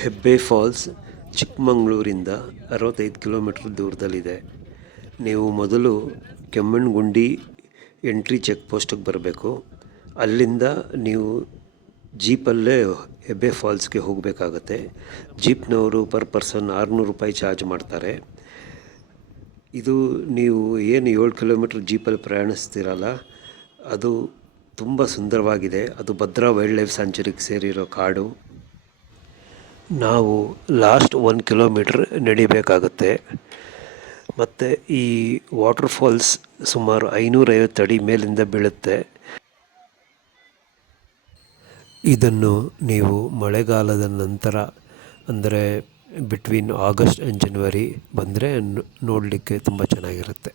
ಹೆಬ್ಬೆ falls ಚಿಕ್ಕಮಗಳೂರಿಂದ 65 kilometre ದೂರದಲ್ಲಿದೆ. ನೀವು ಮೊದಲು ಕೆಮ್ಮಣ್ಣುಗುಂಡಿ ಎಂಟ್ರಿ ಚೆಕ್ ಪೋಸ್ಟಿಗೆ ಬರಬೇಕು. ಅಲ್ಲಿಂದ ನೀವು ಜೀಪಲ್ಲೇ ಹೆಬ್ಬೆ ಫಾಲ್ಸ್ಗೆ ಹೋಗಬೇಕಾಗತ್ತೆ. ಜೀಪ್ನವರು ಪರ್ ಪರ್ಸನ್ 600 ರೂಪಾಯಿ ಚಾರ್ಜ್ ಮಾಡ್ತಾರೆ. ಇದು ನೀವು ಏನು 7 ಕಿಲೋಮೀಟ್ರ್ ಜೀಪಲ್ಲಿ ಪ್ರಯಾಣಿಸ್ತೀರಲ್ಲ, ಅದು ತುಂಬ ಸುಂದರವಾಗಿದೆ. ಅದು ಭದ್ರಾ ವೈಲ್ಡ್ ಲೈಫ್ ಸ್ಯಾಂಚುರಿಗೆ ಸೇರಿರೋ ಕಾಡು. ನಾವು ಲಾಸ್ಟ್ 1 ಕಿಲೋಮೀಟ್ರ್ ನಡಿಬೇಕಾಗುತ್ತೆ. ಮತ್ತು ಈ ವಾಟರ್ ಫಾಲ್ಸ್ ಸುಮಾರು 550 ಅಡಿ ಮೇಲಿಂದ ಬೀಳುತ್ತೆ. ಇದನ್ನು ನೀವು ಮಳೆಗಾಲದ ನಂತರ, ಅಂದರೆ ಬಿಟ್ವೀನ್ ಆಗಸ್ಟ್ ಆ್ಯಂಡ್ ಜನವರಿ ಬಂದರೆ ನೋಡಲಿಕ್ಕೆ ತುಂಬ ಚೆನ್ನಾಗಿರುತ್ತೆ.